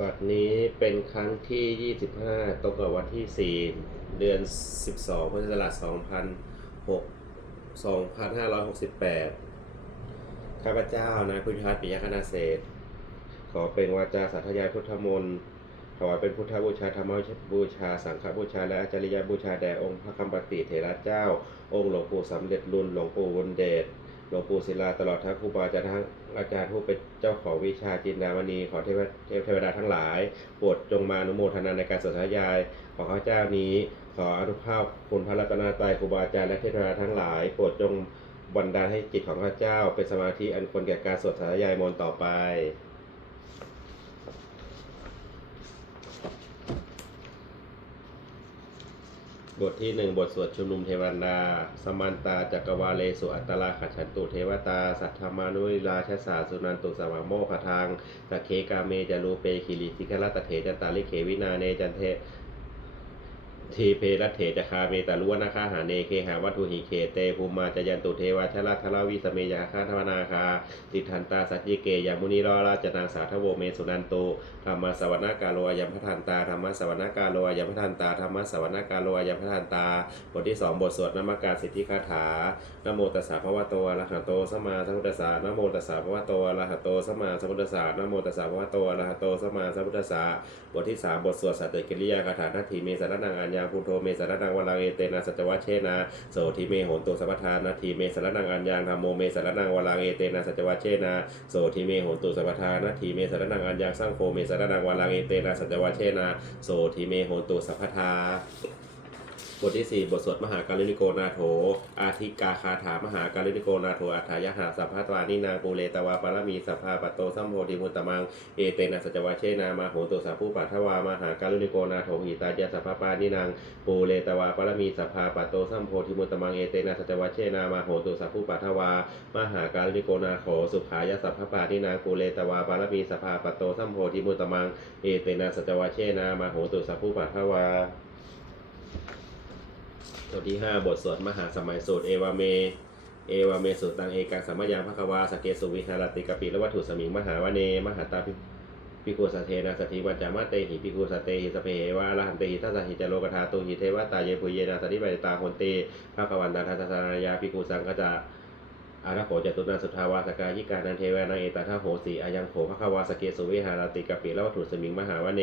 บัดนี้เป็นครั้งที่ 25 ตรงกับวันที่ 4 เดือน 12 พุทธศักราช2006 2568 ข้าพเจ้านายพุทธิพัฒน์ปิยคณาเศรษฐขอเป็นวาจาสาธยายพุทธมนต์ถวายเป็นพุทธบูชาธรรมบูชา สังฆบูชา และอาจาริยบูชาแด่องค์พระคัมปติเถระเจ้า องค์หลวงปู่สำเร็จรุ่นหลวงปู่วนเดช หลวงปู่ศิลาตลอดทั้งครูบาอาจารย์ทั้งอาจารย์ผู้เป็นเจ้าของวิชาจินดามณีขอเทวเทพเทวดาทั้งหลายโปรดจงมาอนุโมทนาในการสวดสายายของข้าเจ้านี้ ขออนุภาพคุณพระรัตนตรัยครูบาอาจารย์และเทวดาทั้งหลาย โปรดจงบันดาลให้จิตของข้าเจ้า เป็นสมาธิอันควรแก่การสวดสาธยายมนต์ต่อไป บทที่หนึ่งบทสวดชุมนุมเทวดาสมันตาจักรวาเลสุอัตตลาขัจฉันตุเทวตา สัทธามานุริลาชสาสุนันตุสวังโมขทางตะเคกาเมจารูเปคิริสิกรัตเถจันตาลิเขวินาเนจันเท ทีเพรัตเถจคาเมตาลุวนาคาหาเนเคหาวัตถุหิเคเตภูมาจยันตุเทวาชลาทลาวิสเมยาคาธวนาคา ติทันตาสัจิเกยามุนีรอราจนางสาทโวเมสุนันโตธรรมสวนาการโลอายัมพทันตาธรรมสวนาการโลอายัมพทันตาธรรมสวนาการโลอายัมพทันตา บทที่สองบทสวดนามกาสิทธิคาถานโมตัสสะภะวะโตอะระหะโตสัมมาสัมพุทธัสสะนโมตัสสะภะวะโตอะระหะโตสัมมาสัมพุทธัสสะนโมตัสสะภะวะโตอะระหะโตสัมมาสัมพุทธัสสะบทที่สามบทสวดสัตตกิริยาคาถานาทีเมสารนังอัญญาภูโทเมสารนังวลังเอเตนะสัจวัชเชนะโสทิเมโหนตุสัพพทานาทีเมสารนังอัญญาธรรมโมเมสารนังวลังเอเตนะสัจวัชเชนะโสทิเมโหนตุสัพพทานาทีเมสารนังอัญญาสร้างโคเมสารนังวลังเอเตนะสัจวัชเชนะโสทิเมโหนตุสัพพทา บทที่ 4 บทสวดมหาการุณิโกนาโถ อาทิกาคาถามหาการุณิโกนาโถ อัฏฐายหาสัพพะตวานินาปูเลตวาปารมีสัพพาปตโตสัมโพธิมุตตมัง เอเตนะสัจวะเชนามาโหตุสัพพุปัทวามหาการุณิโกนาโถหิตายะสัพพะปานินางปูเลตวาปารมีสัพพาปตโตสัมโพธิมุตตมัง เอเตนะสัจวะเชนามาโหตุสัพพุปัทวามหาการุณิโกนาโถ สุขายะสัพพะปานินางปูเลตวาปารมีสัพพาปตโตสัมโพธิมุตตมัง เอเตนะสัจวะเชนามาโหตุสัพพุปัทวา บทที่ห้าบทสวดมหาสมัยสูตรเอวาเม เอวาเมสูตังเอกังสัมมยังภควาสเกสุวิหารติกปิและวัตถุสมิงมหาวเน มหาตาพิพิคุสเทนะสถิวัจจามาเตหิพิคุสเตหิสเพเหวะละหันเตหิทัสหิจโลกธาตุหิเทวตาเยปุเยนะสติปัตตาโหนเตภควันตาทัสสนายาพิคุสังกจะ อาระโขจตุนาสุทาวาสกายิกานันเทวนาเอตาทาโหสีอายังโขภควาสเกสุวิหารติกปิและวัตถุสมิงมหาวเน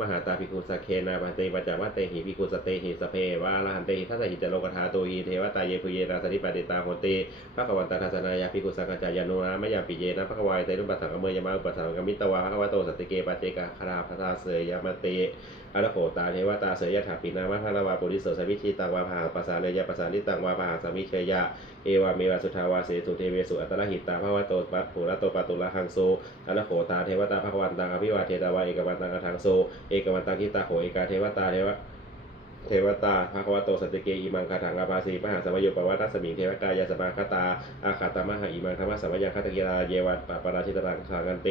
มหาตาภิกุสเคนาปันเตปัจจาวัตเตหิภิกุสเตหิสเพวะอรหันเตหิทัสหิจโลกธาโตหิเทวตาเยปุเยนะสติปัติตาโหติภควันตาทัสนายาภิกุสังกัจจายานุนะมยาปิเยนะภควายเตรุปัสสังกเมยมาอุปสังกมิตวาภควโตสติเกปัจเจกคาราภาษาเสยยามเต อรโขตาเทวตาเสยยถาปินามัทรวาปุริโสสวิชิตังวาภาปัสสาเนยยปัสสานิตังวาภาสมิเชยะเอวาเมวาสุทาวาเสตุเทเวสุอัตระหิตาภวโตปัปุระโตปตุละหังโซอรโขตาเทวตาภควันตังอภิวาเทตาวาเอกวันตังอทังโซเอกวันตังทิตาโขเอกาเทวตาเทวะ เทวตาภะคะวะโตสัตตเกอิมังคาถังอาภาสีมหาสมโยปวัตตสมิงเทวกายาสมาคตาอาคาตามหาอิมังธรรมสมัยคตกิราเยวันปะปราชิตรังขากันเต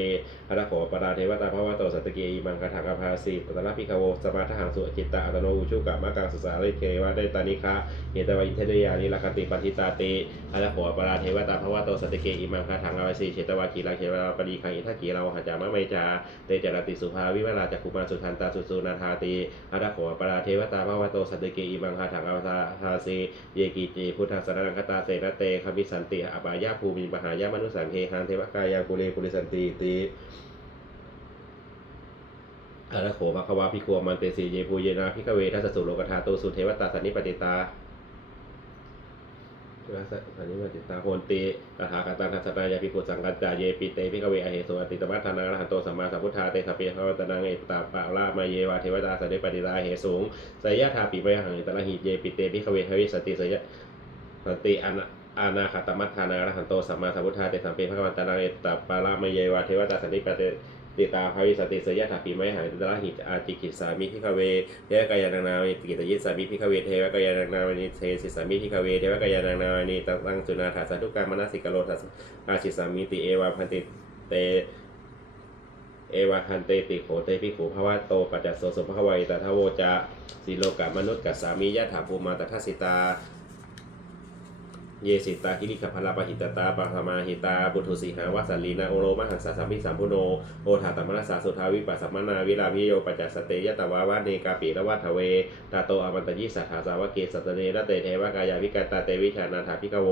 อระโขปราเทวตาภะคะวะโตสัตตเกอิมังคาถังอาภาสีปตระพิคโวสมาทหังสุจิตตาอัตโนอุชุกะมะกังสุสาริเกวะได้ตานิคะเหตวินเทเดยานิลักติปันทิตาเตอระโขปราเทวตาภะคะวะโตสัตตเกอิมังคาถังอาภาสีเชตวะกีรังเชวะปรีคังอิทักีเราหาจามะไมจาเตจรติสุภาวิเวลาจักขุมาสุทันตาสุสุนาธาติอระโขปราเทวตาภควะโตสัตติเกอิมังคาถังอาตาทาสีเยกิจีพุทธสสนังคตาเสนเตคมิสันติอปายาภูมิมหายามนุสังเฮหังเทวกายังกุเลปุริสันติติอาระโขภควาพิควมันเตสีเยภูเยนาพิกเวทัสสุโลกธาตุสุเทวตาสันนิปติตา สันนิปติตาโหนติตถาคตังทัสนายาภิกขุสังกัจจาเยปิเตพิกเวอเหสุอติตมัทธานังอรหันโตสัมมาสัมพุทธาเตสพเพขวตนังเอตตาปะลามาเยวาเทวตาสันนิปติตาเหสูงสยะธาปิไวหังอิตระหิเยปิเตพิกเวทวิสติสยะสติอนาอานาคตมัทธานังอรหันโตสัมมาสัมพุทธาเตสัมเพขวตนังเอตตาปะลามาเยวาเทวตาสันนิปติ ติตาภาวิสติเสยถาปีไมหังตระหิตอาจิกิสามิพิกเวเทวกายานังนาวิกิตยิสามิพิกเวเทวกายานังนาวินิเทสิสามิพิกเวเทวกายานังนาวินิตังสุนาถาสาธุการมนสิกโลทัสอาชิสามิติเอวาพันติเตเอวาหันเตติโขเตพิขูภาวะโตปัจจโสสุภวัยตถาโวจะสีโลกามนุษย์กัสสามิยะถาภูมาตทัสสิตา เยสิตากิริขพลาปหิตตาปะสมาหิตาบุตุสีหาวาสัลีนาโอโรมหัสสะสัมมิสัมพุโนโอถาตมนัสสาสุทาวิปัสสมนาวิลาพิโยปัจจสเตยตวาวาเนกาปิระวัฏเวตาโตอมันตยิสัทธาสาวเกสัตเนระเตเทวกายาวิกาตาเตวิชานาถาพิกโว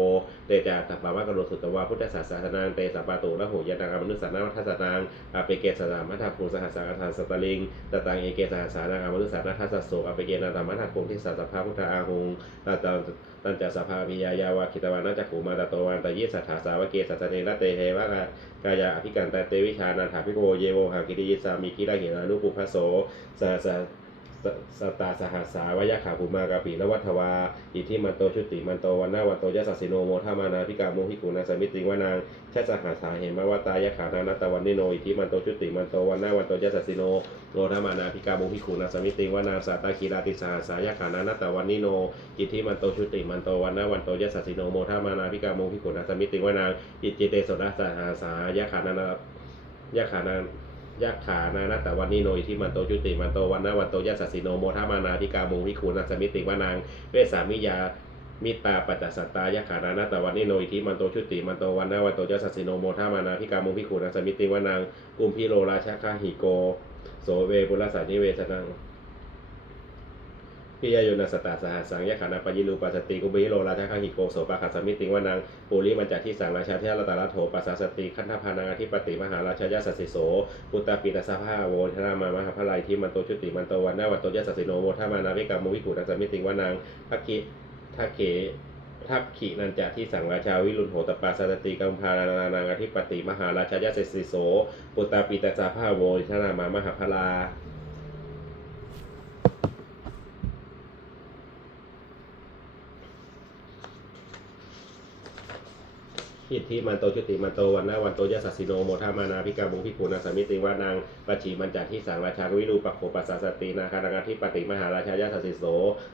เตจาตัปปาวะกโรสุตวาพุทธศาสนาเตสัปปะตุระหุยานังอมนุสานาวัฏสนางอเปเกสสามัทธภูสหัสสาทานสตลิงตตังเอเกสหัสสานังอมนุสานาทัสสโสอเปเกนาธรรมทัพพงทิสัสสภาพุทธอาหุงตาตัง ตันจะสภาวิยายาวาคิตวานาจักขุมาตโตวันตยิสัทธาสาวเกสัจเนระเตเทวะกายาอภิกันตเตวิชานันถาพิโกเยโวหากิติยิสามีกิราเหนานุปุพพโสสะสะ สสตาสหัสสาวยะขาภูมากาปีละวัฏวา อิทิมันโตชุติมันโตวันนาวันโตยะสัสสิโนโมทามานาพิกาโมหิกุณาสมิติงวานางชัสหัสสาเหมวตายะขานานัตตวันนิโนอิทิมันโตชุติมันโตวันนาวันโตยะสัสสิโนโมทามานาพิกาโมหิกุณาสมิติงวานางสัตาคีราติสหัสสายะขานานัตตวันนิโนอิทธิมันโตชุติมันโตวันนาวันโตยะสัสสิโนโมทามานาพิกาโมพิกุณาสมิติงวานางอิจิเตสนะสหาสสายะขานานายะขานา ยะขานานาแต่วันนี้โนอิทิมันโตชุติมันโตวันนาวันโตยะสัสสิโนโมทามานาพิกามงพิคุณาสมิติวานางเวสามิยามิตาปัจจสัตตายะขานานาแต่วันนี้โนอิทิมันโตชุติมันโตวันนาวันโตยะสัสสิโนโมทามานาพิกามุพิคุณาสมิติวานางกุมพิโรราชคาหิโก โสเวปุรสานิเวสนัง พิยายนาสตาสหัสสังยะขานาปยิลูปัสสติกุบิโลราชาคหิโกโสปะขัสสมิติงวานังปุริมันจากที่สังราชาเทรตาลโถปัสสสติขันธพานังอธิปติมหาราชยาสสิโสปุตตาปิตาสภาโวธนามามหาพลายที่มันโตชุติมันโตวันนาวันโตยะสสิโนโมทามานาวิกามุวิกุตัสสมิติงวานังทักขิทักเขทักขินันจะที่สังราชาวิรุณโหตปาสสติกัมพานานานังอธิปติมหาราชายาสสิโสปุตตาปิตาสภาโวธนามามหาพลา หิทธิมันโตชุติมันโตวันนาวันโตยะสัสสิโนโมทามานาพิกาบุงพิกุณาสมิติวานางปัจฉิมันจากที่สังราชาวิรูปโขปัสสสตินาคานังทิปติมหาราชายาสัสสิโส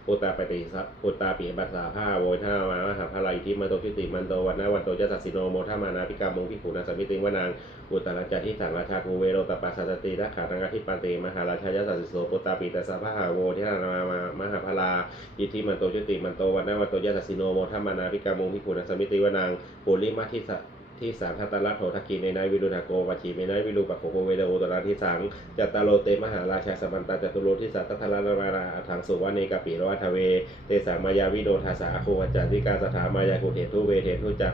ปุตตาปฏิสัพปุตตาปิปัสสาภาโวยท่ามามหาพลายทิมันโตชุติมันโตวันนาวันโตยะสัสสิโนโมทามานาพิกาบุงพิกุณาสมิติวานางอุตตรจจากที่สังราชาภูเวโรตปัสสสตินาคานังทิปติมหาราชายาสัสสิโสปุตตาปิตัสสาภาโวที่นามามหาพลาอิทธิมันโตชุติมันโตวันนาวันโตยะสัสสิโนโมทามานาพิกาบุพิกุณาสมิติวานางปุริมาทิสที่สังทัตตลัตโถทักกีในนายวิรุณาโกวัชีในนายวิรุปักโคโกเวโดโอตระที่สังจัตตาโลเตมหาราชาสมันตาจตุโลที่สัตตทลานาราอัถังสุวรรณีกปิรวัทเว เตสามายาวิโดทาสาโควัจจติกาสถามายาคุเททุเวเททุจัก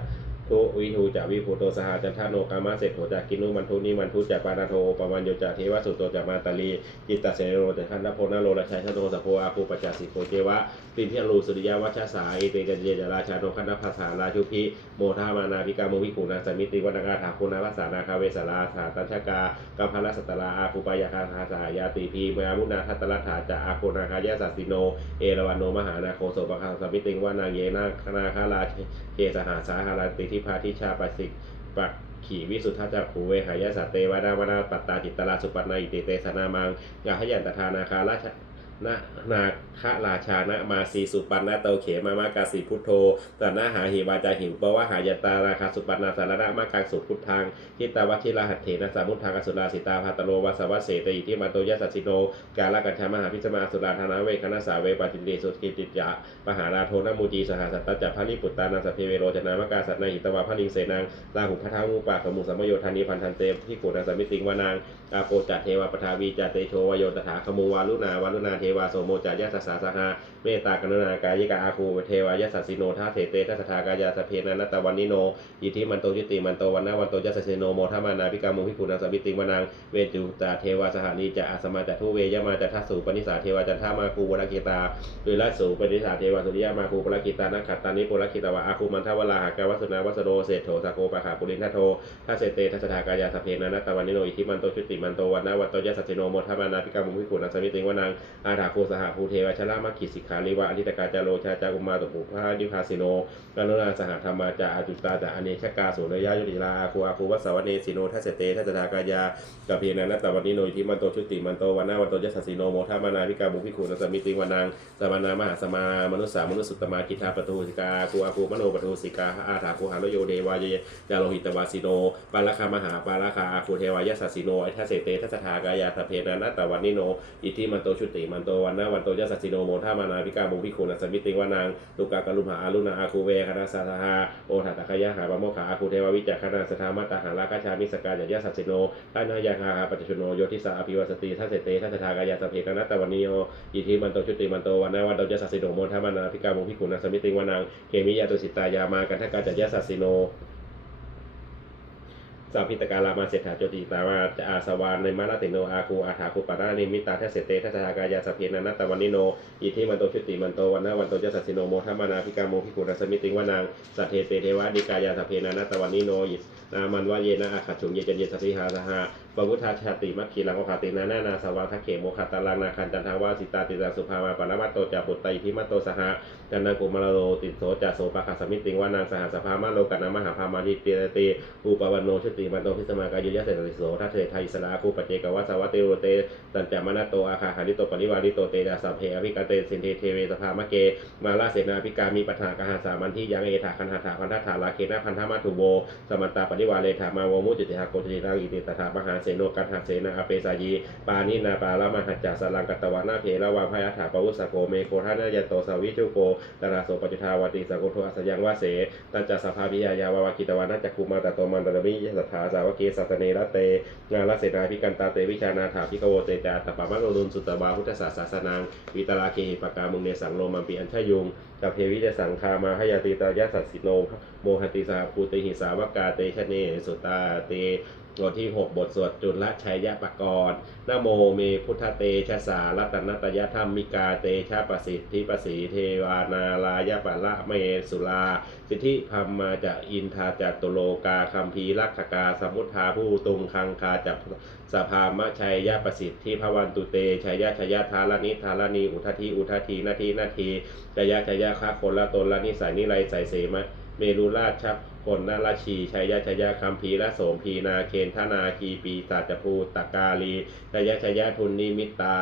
ทุวิทูจะวิภูโตสหจันทโนกามาเศรษโถจากกินุมันทุนิมันทุจากปานาโทปมัญโยจากเทวสุโตจากมาตาลีจิตตเสโรจากทันทโพนาโลราชัยชโนสโพอาภูปัจจสิโกเจวะปินเทียรูสุริยวัชสาเอเตกัจเจจราชาโนคันธภาษาราชุพิโมทามานาพิกาโมวิกุนาสมิติวนาคาถาคุณารัสสานาคาเวสาราสาตัญชกากัมพลสัตตราอาคูปายาคาคาสายาติพีเมยามุนาทัตตลัฏฐาจะอาโคนาคายาสัสสิโน เอราวันโนมหานาโคโสปะคาสมิติงวานาเยนาคนาคาราเกสหาสาหาราติทิพาทิชาปสิกปักขีวิสุทธาจักขูเวหายาสตเตวะนาวนาปัตตาจิตตลาสุปันนาอิติเตสนามังยาหยันตทานาคาราช นะนาคราชานะมาสีสุปันนาโตเขมามากาสีพุทโธตันาหาหิวาจาหิวปวะหายตาราคาสุปันนาสารณะมากังสุพุทธังทิตาวัชิราหัตเถนะสามุทธังอสุราสิตาภัตโลวัสวัสเสตอิทิมาโตยะสัสิโน กาลกัญชามหาพิสมาสุราธนาเวคณสาเวปาจินเดสุกิติจจะมหาราโทนมูจีสหสัตตจัพพลิปุตตานัสเพเวโรจนามกาสัตนาหิตวาพลิงเสนังลาหุพทามูปาขมุสมโยธานิพันธันเตพิโกนาสมิติงวานางอาโปจัตเทวปทาวีจัตเตโชวโยตถาขมูวาลุนาวาลุนาเทวาโสโมจัตยะสัสสาสหาเมตตากรุณากายกาอาคูเทวายะสัสสิโนทาเถเตทัสสทากายาสเพนันตตวันนิโนอิทิมันโตยุติมันโตวันนาวันโตยะสัสสิโนโมทามานาพิกามุพิกุณาสมิติงวานางเวจุตาเทวาสหานีจะอาสมาจัทุเวยมาจัทัสสุปนิสาเทวาจันทามาคูวรกิตาวิรัสสูปนิสาเทวสุริยามาคูปรกิตานักขัตตานิปุรกิตาวะอาคูมันทวลาหากาวัสนาวัสโรเศษโถสโกปะขาปุรินทโททัสเสเตทัสสทากายาสเพนันตตวันนิโนอิทิมันโตชุติมันโตวันนาวันโตยะสัจจิโนโมทามานาพิกามุพิกุณาสมิติวานังอาถาโคสหภูเทวชรามัคคิสิกขาลิวะอนิตกาจาโรชาจากุมาตุปุพาดิภาสิโนกนุนาสหธรรมาจาอาจุตาจาอเนชกาสุรยายุติลาอาคูอาคูวัสวเนสิโนทัสเตทัสสทากายากะเพนันตตวันนิโนอิทิมันโตชุติมันโตวันนาวันโตยะสัจจิโนโมทามานาพิกามุพิกุณสมิติงวานังสมานามหาสมามนุษสามนุษสุตตมากิทาปตูสิกากูอากูมโนปตูสิกาอาถากูหาโลโยเดวายยยาโลหิตวาสิโนปาลคามหาปาลคาอาคูเทวายสัสสิโนไอทัสเตทัสสทากายาสเพนานัตตวันนิโนอิทิมันโตชุติมันโตวันนะวันโตยัสสสิโนโมทามานาพิกามุพิคุนัสมิติวานางตุกากะลุมหาอารุณาอาคูเวคณาสาทาโอทัตตะคยะหาบะโมขาอาคูเทววิจักขณาสถามัตตาหาราคาชามิสกายยัสสสิโนทานายาคาปัจจุโนโยทิสาอภิวัสติทัสเสเตทัสทากายาสเพกนัตตวันนิโยอิทิมันโตชุติมันโตวันนะวันโตยัสสสิโนโมทามานาพิกามุพิคุนัสมิติวานางเคมิยาตุสิตายามากันทกาจัยัสสสิโน สัพพิตการามาเศรษฐาโจติตาวาจอาสวานในมานาติโนอาคูอาถาคูปารานิมิตาเทเสเตทัสสากายาสเพนานัตตวันนิโนอิทิมันโตชุติมันโตวันนะวันโตจสัสิโนโมทัมานาพิกาโมพิกุณสมิติงวานางสัทเทเตเทวะดิกายาสเพนานัตตวันนิโนอินามันวะเยนะอาขัดฉุงเยจันเยสสิหาสหา ปวุฒาชาติมัคคีลังวคาตินานานาสวาทะเขโมคาตาลังนาคันจันทาวาสิตาติตาสุภามาปรมัตโตจาปุตไตทิมัตโตสหะจันนากุมารโลติโสจาโสปะคาสมิติงวานางสหสภามะโลกันะมหาพามาทิเตเตอุปวันโนชติมันโตพิสมากายุยะเสติโสทัเถไทยสลาคูปเจกวัสวัตเตโรเตตันจามนาโตอาคาหาริโตปริวาริโตเตดาสัพเพอภิกาเตสินเทเทเวสภามะเกมาลาเสนาภิกามีปัฏฐากหาสามันที่ยังเอถาคันหาถาพันธถาลาเคนะพันธมาตุโวสมันตาปริวาเลถามาวมุจิติหาโกจิตังอิติตถามหาเสโนกัตหาเสนาอเปสายีปานินาปาละมหัจจาสลังกัตวานาเพละวาพยาถาปวุสโกเมโคทานายโตสวิจุโกตราโสปจุทาวติสกุโทอัสยังวาเสตัจจสภาพิยายาวาวากิตวานาจักคุมาตโตมันตระมิยสัทธาสาวเกสัตเนระเตงานละเสนาพิกันตาเตวิชานาถาพิกโวเตจาตปะมะโรุนสุตตบาพุทธศาสสนางวิตาลาเคหิปกามุงเนสังโลมัมปีอัญชยุงกับเพวิเดสังคามาหยาติตายาสัสสิโนโมหติสาภูติหิสาวกาเตชะเนสุตาเต บทที่ 6 บทสวดจุลชัยยะปกรณ์นโมเมพุทธเตชะสารัตนตยธรรมิกาเตชะประสิทธิประสีเทวานาลายะปะละเมสุลา สิทธิพัมมาจะอินทาจัตุโลกาคัมภีรักขกาสมุทธาผู้ตุงคังคาจับสภามะชัยยะประสิทธิพวันตุเตชัยยะชัยยะทาลนิทาลนีอุทธีอุทธีนาทีนาทีชัยยะชัยยะคะคนละตนละนิสัยนิไรใส่เสมะเมรุราชชับ คนนาราชีชัยยะชัยยะคัมภีละโสมพีนาเคนธนาคีปีตาจภูตกาลีชัยยะชัยยะทุนนิมิตตา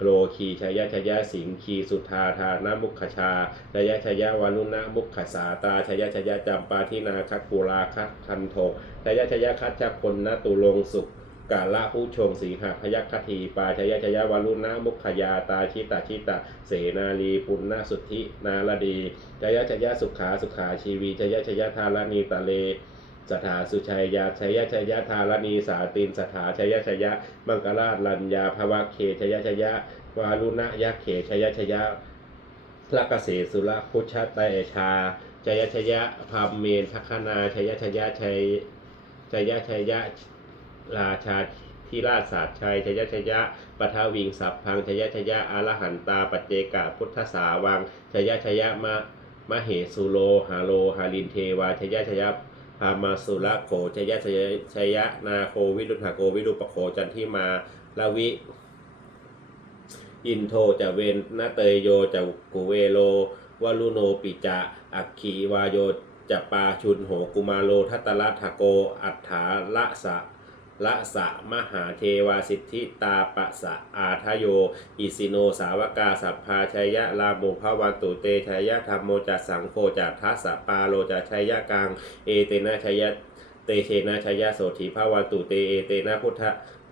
โลคีชยะชยะสิงคีสุธาธานามุขชาชยะชยะวานุนามุขสาตาชยะชยะจำปาทินาคักกุลาคัดคันโทชยะชยะคัจจคนนตุลงสุข กาละผู้ชงสีหพยัคคทีปาชยชยวารุณามุขยาตาชิตาชิตะเสนาลีปุณณสุทธินาลดีชยชยสุขาสุขาชีวีชยชยทาลนีตะเลสถาสุชัยยาชัยชัยยะธารณีสาตินสถาชัยชัยยะมังกราชลัญญาภวะเคชัยชัยยะวารุณะยะเขชัยชัยยะละกเสสุรพุชตเตชาชัยชัยยะพามเมนทัคคณาชัยชัยยะชัยชัยชัยยะ ราชาที่ราชศาสตร์ชัยชยชยยะปทาวิงสัพพังชยชยยะอารหันตาปัจเจกะพุทธสาวังชยชยยะมะมะเหสุโลหาโลหาลินเทวาชยชยะพามาสุระโขชยชยะชยะนาโควิรุณหโกวิรุปโขจันทิมาลาวิ อินโทจะเวนนาเตยโยจะกุเวโลวาลุโนปิจะอักขีวาโยจะปาชุนโหกุมาโลทัตตละทะโก อัฏฐาละสะ ละสะมหาเทวาสิทธิตาปะสะอาทโย อิสิโนสาวกาสัพพาชัยยะลาโมภวันตุเตชัยยะธรรมโมจัสังโฆจัทัสสะปาโลจัชัยยะกังเอเตนะชัยยะเตเชนะชัยยะโสถีภาวันตุเตเอเตนะพุทธ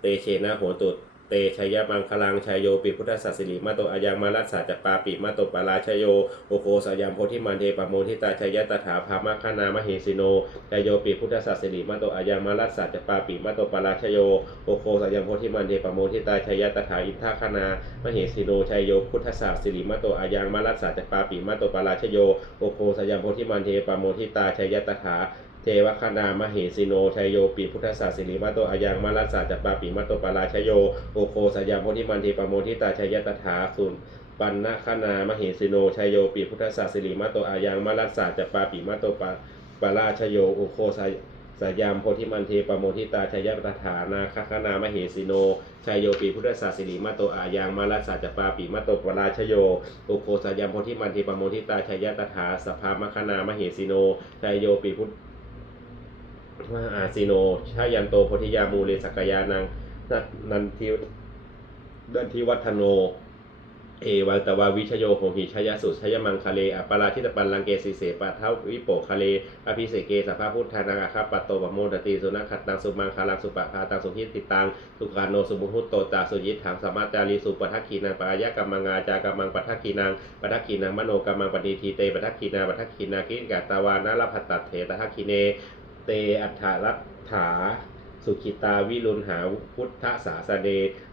เตเชนะโหตุ เตชัยบังคลังชัยโยปิพุทธสัสสิริมาโตอายังมารัสสะจัปปาปิมาโตปาราชยโยโอโคสยามโพธิมันเทปโมทิตาชัยตถาภามะคานามเหสิโนชัยโยปิพุทธสัสสิริมาโตอายังมารัสสะจัปปาปิมาโตปาราชโยโอโคสยามโพธิมันเทปโมทิตาชัยตถาอินทาคานามเหสิโนชัยโยพุทธสัสสิริมาโตอายังมารัสสะจัปปาปิมาโตปาราชโยโอโคสยามโพธิมันเทปโมทิตาชัยตถา เทวคณามเหสิโนชัยโยปิพุทธศาสิริมาโตอายังมารัสสะจัปปาปิมาโตปาราชโยโอโคสยามโพธิมันเทปะโมทิตาชัยยตถาสุนปันนะคณามเหสิโนชัยโยปิพุทธศาสิริมาโตอายังมารัสสะจัปปาปิมาโตปาปาราชโยโอโคสยสยามโพธิมันเทปะโมทิตาชัยยตถานาคคณามเหสิโนชัยโยปิพุทธศาสิริมาโตอายังมารัสสะจัปาปิมาโตปาราชโยโอโคสยามโพธิมันเทปะโมทิตาชัยยตถาสภามคณามเหสิโนชัยโยปิพุทธ มหาสิโนชายันโตโพธิยามูเลสกกยานังนันทินันทิวัฒโน เอวังตวาวิชโยโหหิชยสุชยมังคะเลอปาราชิตปันลังเกสิเสปะเทาวิโปคะเล อภิเสเกสัพพพุทธานังอาคาปัตโตปโมดติสุนัขขัตตังสุมังคาลังสุปะพาตังสุหิติตังสุกาโนสุมุหุตโตตาสุยิถังสมมาจารีสุปทักขีนังปะอายะกัมมังอาจากัมมังปทักขีนังปทักขีนังมโนกัมมังปณิทีเตปทักขีนาปทักขีนาคิกาตาวานาลพัตตเถตทักขีเน เตอัฏฐรัตถาสุขิตาวิรุณหาพุทธสาสเด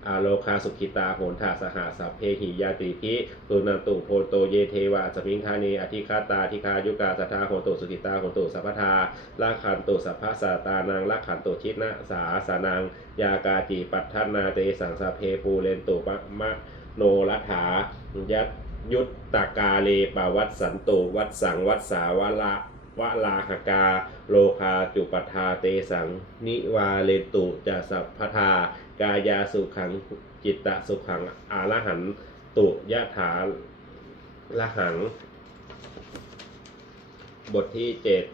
อาโลคาสุขิตาโหนทาสหาสัพเพหิยาติพิตุนันตุโพโตเยเทวะสมิงคานีอธิคาตาธิคายุกาสัทธาโหตุสุขิตาโหตุสัพพทาลาขันตุสัพพสาตานังลาขันตุชินะสาสานัง ยากาจิปัฏฐานาเตสังสพเพปูเรนตุปะมะโนรัฐายัตยุตตากาเลปวัตสันตุวัดสังวัดสาวละ วลาหกา โลคาจุปทาเตสัง นิวาเลตุจะสัพพทากายาสุขังจิตตสุขังอาละหันตุยะถาละหัง บทที่เจ็ด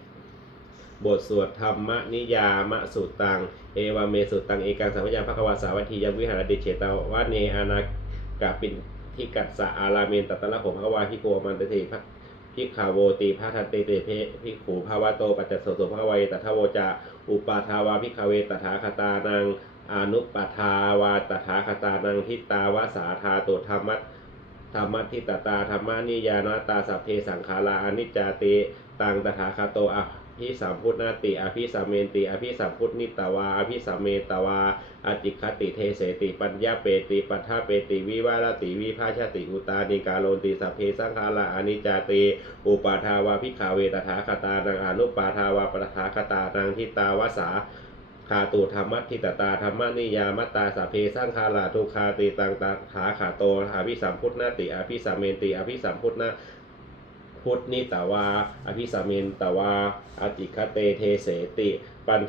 บทสวดธรรมนิยามะสุตัง เอวาเมสุตัง เอกังสัมพยาภควาสาวัตถียวิหารติเฉตาวะเนอานากาปินทิกัสสะอาราเมนตัตตะละโขภควาทิโกมันตเทภะ พิกขาโวตีพาทันเตเตเพพิกขูภาวะโตปัจจสโสภะวัยตถาโวจาอุปาทาวาพิกขเวตถาคตานังอนุปาทาวาตถาคตานังทิตาวาสาธาตุธรรมัตธรรมทิตตาธรรมานิยานาตาสัพเพสังขาราอนิจจาติตังตถาคโตอ ภิสัมพุทนาติ อภิสัมเมนติ อภิสัมพุทนิตวา อภิสัมเมตวาอจิคติเทเสติ ปัญญาเปติปัฏฐาเปติ วิวารติ วิภาชติ อุตานิกาโลติสัพเพสังขาราอนิจจาติ อุปาทาวาพิขาเวตถาคตานังอนุปาทาวาปตถาคตานังทิตาวาสาคาตุธรรมะทิตตาธรรมนิยามตตาสัพเพสังขาราทุกขาติตังตถาขาโตอภิสัมพุทธนาติอภิสัมเมนติอภิสัมพุทธนา พุทธนิตวา อภิสามินตวาอจิคเตเทเสติ ปัน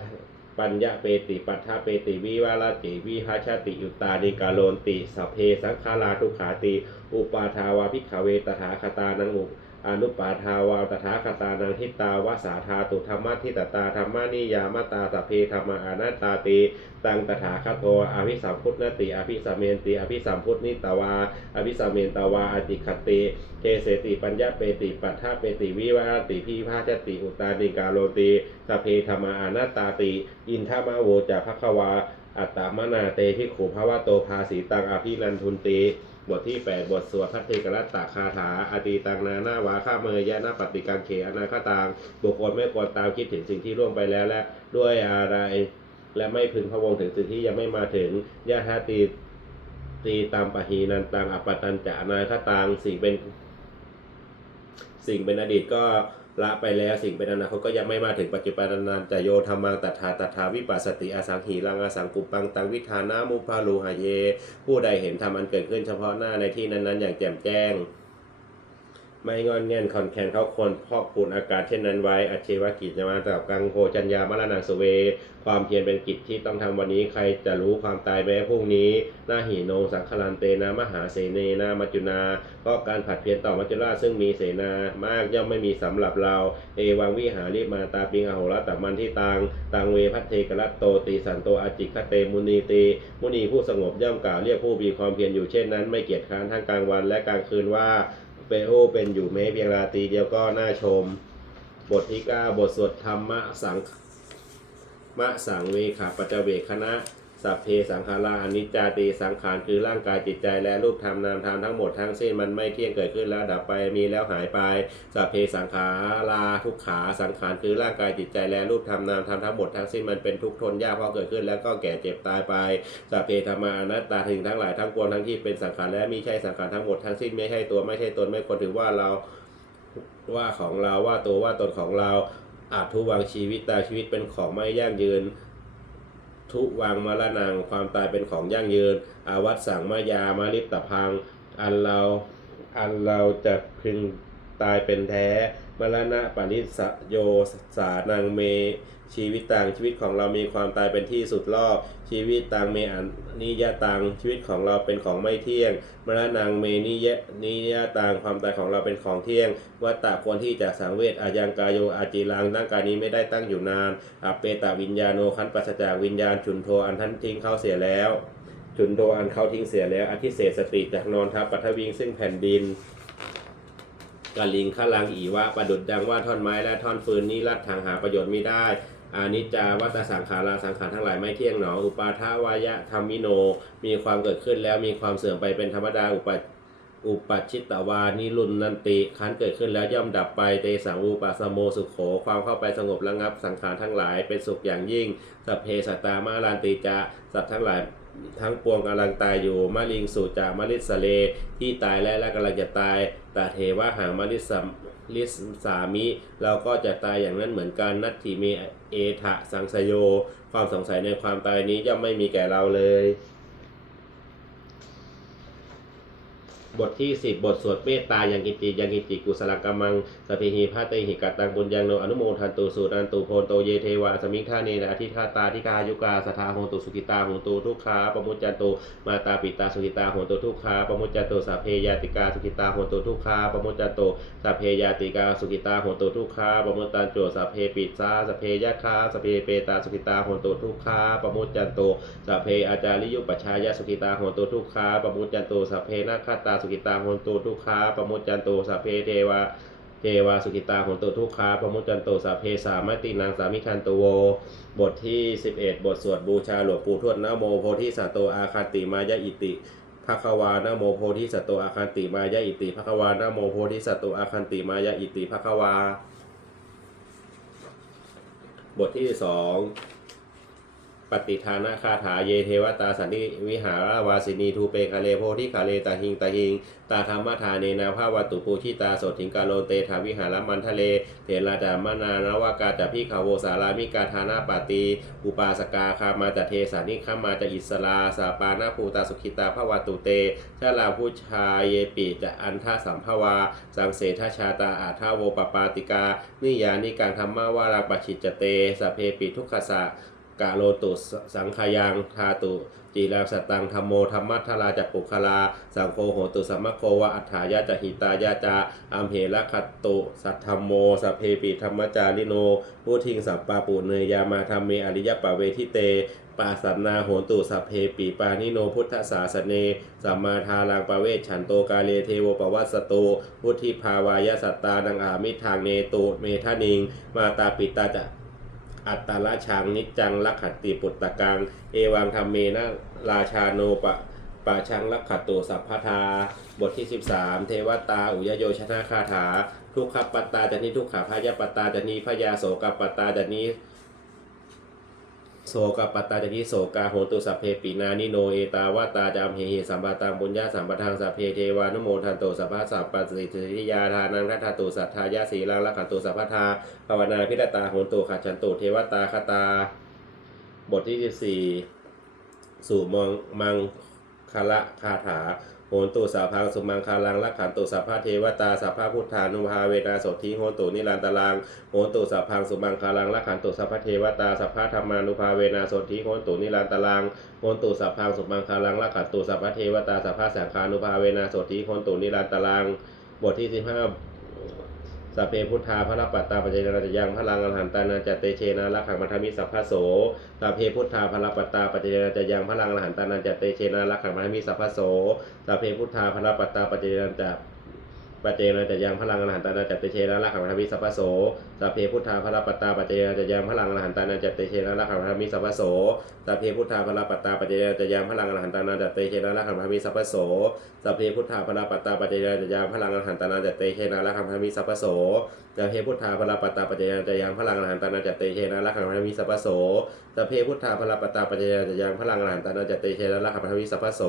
ปัญญาเปติปัทถาเปติวิวาลติวิภาชาติยุตานิกาโลนติสัพเพสังฆาราทุขาติ อุปาทาวาพิกขเวตถาคตานังอุ อนุปาทาวาตถาคตานังทิตาวาสาธาตุธรรมะทิตตาธรรมานิยามตาสัพเพธรรมานัตตาติตังตถาคตโตอภิสัมพุทธนติอภิสัมเมนติอภิสัมพุทธนิตวาอภิสัมเมนตวาอติคติเทเสติปัญญาเปติปัฏฐาเปติวิวาติพิพาชติอุตตานิกาโลติสัพเพธรรมานัตตาติ อินทามะโวจะภควาอัตตมนาเตพิขุภาวะโตภาสีตังอภินันทุนตี บทที่ 8 บทสวดพัทเทกรัตตาคาถาอตีตังนาหน้าวาข้าเมยยะนาปฏิกังเขอนาคตังบุคคลไม่ควรตามคิดถึงสิ่งที่ล่วงไปแล้วและด้วยอะไร และไม่พึงพะวงถึงสิ่งที่ยังไม่มาถึงยะทาตีตีตามปะหีนันตังอปตันจะนาคตังสิ่งเป็น สิ่งเป็นอดีตก็ ละไปแล้วสิ่งเป็นอนาคตก็ยังไม่มาถึงปัจจุบันนานจะโยธรรมังตัถาตัถาวิปัสสติอสังหีรังอสังกุปปังตังวิธานามุพาลูหะเย ผู้ใดเห็นธรรมอันเกิดขึ้นเฉพาะหน้าในที่นั้นๆ อย่างแจ่มแจ้ง ไม่งอนเงียนคอนแคนเขาควรพอกพูนอากาศเช่นนั้นไว้อเชวกิจจะมากับกังโคจัญญามรณังสเว ความเพียรเป็นกิจที่ต้องทำวันนี้ใครจะรู้ความตายแม้พรุ่งนี้หน้าหีโนสังคลันเตนะมหาเสเนนามัจจุนาก็การผัดเพียรต่อมัจจุราชซึ่งมีเสนามากย่อมไม่มีสำหรับเรา เอวังวิหาริมาตาปิงอโหรตมันที่ตังตังเวพัทเทกรัตโตติสันโตอจิคเตมุนีตีมุนีผู้สงบย่อมกล่าวเรียกผู้มีความเพียรอยู่เช่นนั้น ไม่เกียจค้านทั้งกลางวันและกลางคืนว่า เปโอเป็นอยู่เมเพียงราตรีเดียวก็น่าชม บทที่9บทสวดธรรมะสังมะสังเวขาปัจจเวคณะ สัพเพสังขาราอนิจจาติสังขารคือร่างกายจิตใจและรูปธรรมนามธรรมทั้งหมดทั้งสิ้นมันไม่เที่ยงเกิดขึ้นแล้วดับไปมีแล้วหายไปสัพเพสังขาราทุกขาสังขารคือร่างกายจิตใจและรูปธรรมนามธรรมทั้งหมดทั้งสิ้นมันเป็นทุกข์ทนยากเพราะเกิดขึ้นแล้วก็แก่เจ็บตายไปสัพเพธรรมานัตตาถึงทั้งหลายทั้งปวงทั้งที่เป็นสังขารและมิใช่สังขารทั้งหมดทั้งสิ้นไม่ใช่ตัวไม่ใช่ตนไม่ควรถือว่าเราว่าของเราว่าตัวว่าตนของเราอาจทุวังชีวิตตาชีวิตเป็นของไม่ยั่งยืน ทุวังมรณังความตายเป็นของยั่งยืน อาวัตสังมายามาลิปตพัง อันเราอันเราจะพึงตายเป็นแท้ มรณะปณิสโยสานังเม ชีวิตต่างชีวิตของเรามีความตายเป็นที่สุดรอบ ชีวิตต่างเมอันนิยะตังชีวิตของเราเป็นของไม่เที่ยง มรณังเมนิยะนิยะตังความตายของเราเป็นของเที่ยง วัตตะควรที่จะสังเวชอายังกายโยอาจิลังร่างกายนี้ไม่ได้ตั้งอยู่นานอัปเปตะวิญญาโนคันปัสจากวิญญาณฉุนโทอันท่านทิ้งเข้าเสียแล้วเจุนโดอันเขาทิ้งเสียแล้วอธิเศษสติจากนอนทับปัทวิงซึ่งแผ่นดินกลิงขลังอีวะประดุดดังว่าท่อนไม้และท่อนฟืนนี้ลัดทางหาประโยชน์ไม่ได้ อานิจจาวัตสังขาราสังขารทั้งหลายไม่เที่ยงหนอ อุปาทาวายะธรรมิโน มีความเกิดขึ้นแล้วมีความเสื่อมไปเป็นธรรมดาอุปอุปัชิตวานิรุนนันติคันเกิดขึ้นแล้วย่อมดับไปเตสังอุปสโมสุขโข ความเข้าไปสงบระงับสังขารทั้งหลายเป็นสุขอย่างยิ่งสัพเพสัตตามาลานติจาสัตว์ทั้งหลายทั้งปวงกำลังตายอยู่มะลิงสู่จากมะลิสเลที่ตายและและกำลังจะตายตาเทวะหางมะลิสัม ลิสสามิ เราก็จะตายอย่างนั้นเหมือนกันนัตถิเมเอทะสังสโย ความสงสัยในความตายนี้ย่อมไม่มีแก่เราเลย บทที่ 10 บทสวดเมตตายังกิจิยังกิจิกุสลังกามังสพเพหิพาเตหิกัตตังบุญยังโนอนุโมทันตุสุนันตุโพนโตเยเทวาสมิงท่าเนนะอธิธาตาทิกายุกาสทาโหตุสุกิตาโหตุทุกขาปมุจจันตุมาตาปิตาสุกิตาโหตุทุกขาปมุจจันตุสัพเพยาติกาสุกิตาโหตุทุกขาปมุจจันตุสัพเพยาติกาสุกิตาโหตุทุกขาปมุจจันตุสัพเพปิสาสัพเพยะคาสัพเพเปตาสุกิตาโหตุทุกขาปมุจจันตุสัพเพอาจาริยุปชายาสุกิตาโหตุทุกขาปมุจจันตุสัพเพนาคตาสุกิตาโหตุทุกขาปมุจจันตุสัพเพเทวาเทวาสุกิตาโหนตุทุกขาพมุจจันโตสาเพสามตินางสามิคันโตโว บทที่ 11 บทสวดบูชาหลวงปู่ทวดนะโมโพธิสัตโตอาคาติมายะอิติภควานะโมโพธิสัตโตอาคันติมายะอิติภควานะโมโพธิสัตโตอาคันติมายะอิติภควา บทที่สอง ปฏิทานาคาถาเยเทวตาสันนิวิหารวาสินีทูเปคาเลโพธิคาเลตาหิงตาหิง ตาธรรมทาเนนาภาวตุปูชิตาโสถิงกาโลเตถาวิหารมันทะเล เถราจามานานวากาจพิขาวโวสารามิกาธานาปาตีอุปาสกาคามาจเทสานิขามาจะอิสลาสาปานาภูตาสุขิตาภวตุเตชาลาผู้ชายเยปิจะอันทาสัมภวาสังเสทชาตาอาทาโวปปาติกา นิยานิกังธรรมาวาราปชิจจเตสเพปิทุกขสะ กาโลตุสังขยังทาตุจีราสตังธรรมโมธรรมัทราจักปุคลา สังโฆโหตุสัมมโควะอัฏฐายาจหิตายาจาอัมเหระคัตตุ สัทธรรมโมสัพเพปิธรรมจาริโนผู้ทิงสัปปาปุเนยามาธรรมเมอริยปะเวทิเตปาสันนาโหตุสัพเพปีปานิโนพุทธศาสเนสัมมาทารังปะเวชฉันโตกาเลเทวปวัสสโตพุทธิภาวายสัตตานังอามิทางเนตุเมทานิง มาตาปิตาจะ อัตตละชังนิจจังลักขติปุตตะกัง เอวังธรรมเมนะราชาโนปะปะชังลักขตุสัพพทา บทที่ 13 เทวตา อุยโยชนะคาถา ทุกขปัตตาจะนิทุกขพยาปตาจะนิพยาโสกปัตตาจะนิ โสกปัตตาจะนิโสกาโหตุสัพเพปินานิโนเอตาวาตาจามเหหิสัมปาตังบุญญาสัมปทางสัพเพเทวานุโมทันโตสัพพะสัพปสิทธิยาทานังคัตถตุสัทธายาสีลังลักขตุสัพพทาภาวนาพิรตาโหตุขัดฉันตุเทวตาคตา บทที่ 14 สู่มังมังคละคาถา โหนตุสาพังสุมังคาลังลักขันตุสัพพะเทวตาสัพพะพุทธานุภาเวนาสทิโหนตุนิรันตลังโหนตุสัพพังสุมังคาลังลักขันตุสัพพะเทวตาสัพพะธรรมานุภาเวนาสทิโหนตุนิรันตลังโหนตุสัพพังสุมังคาลังลักขันตุสัพพะเทวตาสัพพะสังฆานุภาเวนาสทิโหนตุนิรันตลังบทที่สิบห้า สัพเพพุทธาพระปัตตาปัจเจนาจยังพลังอรหันตานาจเตเชนาลักขังมัทมิสัพพะโสสัพเพพุทธาพระปัตตาปัจเจนาจยังพลังอรหันตานาจเตเชนาลักขังมัทมิสัพพะโสสัพเพพุทธาพระปัตตาปัจเจนาจ ปัจเจนาจะยังพลังอรหันตานาจเตเชนาลักขังมัทมิสัพพโสสัพเพพุทธาพระปัตตาปัจเจนาจะยังพลังอรหันตานาจเตเชนาลักขังมัทมิสัพพโสสัพเพพุทธาพระปัตตาปัจเจนาจะยังพลังอรหันตานาจเตเชนาลักขังมัทมิสัพพโสสัพเพพุทธาพระปัตตาปัจเจยาจะยังพลังอรหันตานาจเตเชนะละคัมภามิสัพพโสสัพเพพุทธาพระปัตตาปัจเจยาจะยังพลังอรหันตานาจเตเชนะละคัมภามิสัพพโสสัพเพพุทธาพระปัตตาปัจเจยาจะยังพลังอรหันตานาจเตเชนะละคัมภามิสัพพโส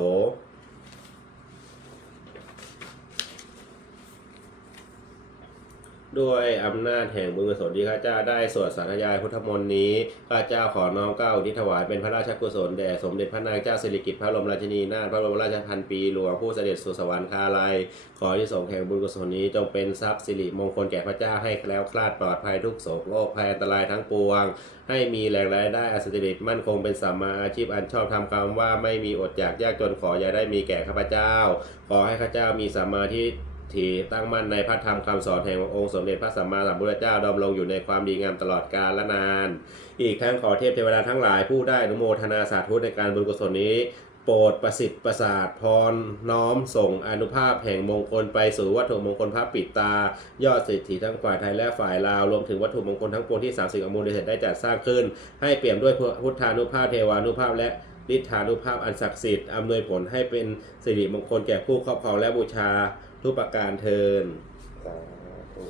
ด้วยอำนาจแห่งบุญกุศลที่ข้าเจ้าได้สวดสาธยายพุทธมนต์นี้ข้าเจ้าขอน้อมเกล้าอุทิศถวายเป็นพระราชกุศลแด่สมเด็จพระนางเจ้าสิริกิติ์พระบรมราชินีนาถพระบรมราชพันปีหลวงผู้เสด็จสู่สวรรคาลัย ขอที่สงแห่งบุญกุศลนี้จงเป็นทรัพย์สิริมงคลแก่พระเจ้าให้แล้วคลาดปลอดภัยทุกโศกโรคภัยอันตรายทั้งปวง ให้มีแหล่งรายได้อัศจริตมั่นคงเป็นสัมมาอาชีพอันชอบทำคำว่าไม่มีอดอยากยากจนขออย่าได้มีแก่ข้าพเจ้า ขอให้ข้าเจ้ามีสัมมาทิฏฐิ ตั้งมั่นในพระธรรมคำสอนแห่งองค์สมเด็จพระสัมมาสัมพุทธเจ้าดำรงอยู่ในความดีงามตลอดกาลและนาน อีกทั้งขอเทพเทวดาทั้งหลายผู้ได้อนุโมทนาสาธุในการบุญกุศลนี้ โปรดประสิทธิ์ประสาทพรน้อมส่งอนุภาพแห่งมงคลไปสู่วัตถุมงคลพระปิดตา ยอดสิทธิทั้งฝ่ายไทยและฝ่ายลาวรวมถึงวัตถุมงคลทั้งปวงที่สามสิ่งอมูลเสร็จได้จัดสร้างขึ้น ให้เปี่ยมด้วยพุทธานุภาพเทวานุภาพและฤทธานุภาพอันศักดิ์สิทธิ์อำนวยผลให้เป็นสิริมงคลแก่ผู้ครอบครองและบูชา ทุกประการเทิน สาธุ